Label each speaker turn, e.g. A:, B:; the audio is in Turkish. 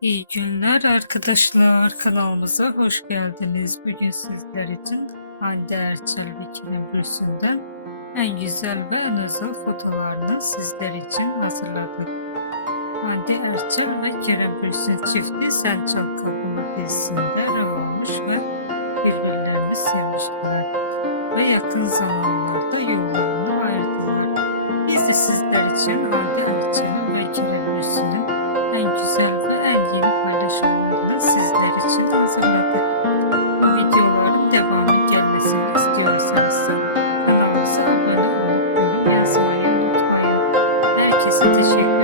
A: İyi günler arkadaşlar. Kanalımıza hoş geldiniz. Bugün sizler için Hande Erçel ve Kerem Bürsin'den en güzel ve en özel fotolarını sizler için hazırladık. Hande Erçel ve Kerem Bürsin çifti Sen Çal Kapımı dizisinde almış ve birbirlerini sevmiştiler. Ve yakın zamanlarda yollarını yeni paylaşımlarını sizler için hazırladık. Bu videoların devamı gelmesini istiyorsanız kanalımıza abone olup yorum yazmayı unutmayın. Herkese teşekkür